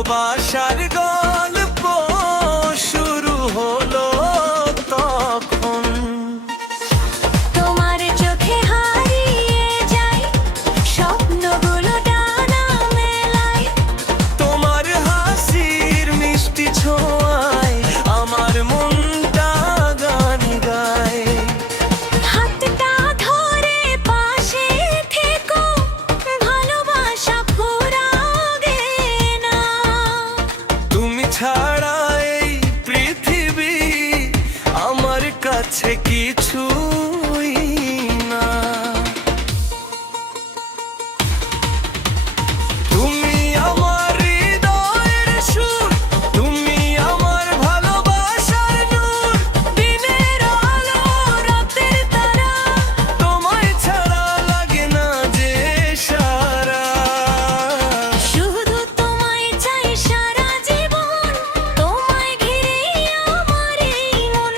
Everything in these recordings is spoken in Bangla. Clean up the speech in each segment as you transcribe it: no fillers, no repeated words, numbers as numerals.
ভালোবাসার গল্প শুরু হলো তখন। তোমার চোখে হারিয়ে যায় স্বপ্নগুলো ডানা মেলায়। তোমার হাসির মিষ্টি ছোঁয়ায় আমার মনটা গান গায়। হাতটা ধরে পাশে থেকো, ভালোবাসা ফুরাবে না। তুমি ছাড়া এই পৃথিবী আমার কাছে কিছুই না। তুমি আমার হৃদয়ের সুর, তুমি আমার ভালোবাসার নূর। দিনের আলো রাতের তারা, তোমায় ছাড়া লাগে না যে সারা। শুধু তোমায় চাই সারা জীবন, তোমায় ঘিরে আমার এই মন।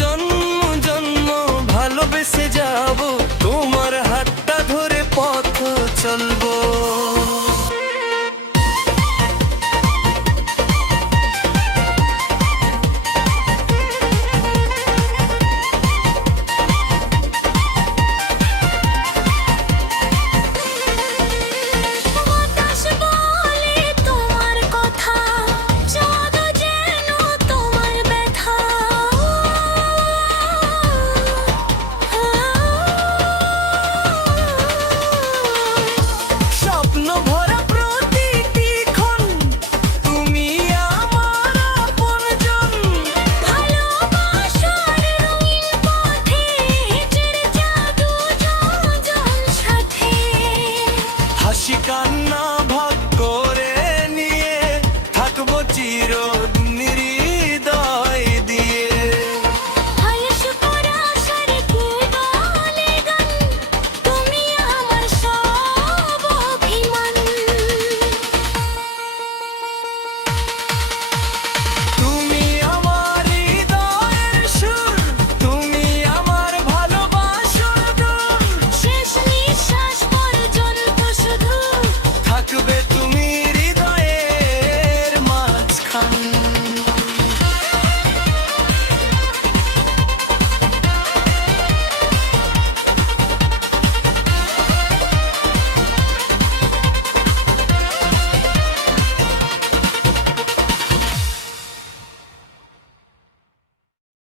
জন্ম জন্ম ভালোবেসে যাব, তোমার হাতটা ধরে পথ চলবো। বাতাস বলে তোমার কথা, চাঁদ যেন তোমার ব্যথা। স্বপ্ন ভরা প্রতিটি ক্ষণ, তুমি আমার আপনজন। ভালোবাসার রঙিন পথে হেঁটে যা দুজন সাথে। হাসি কান্না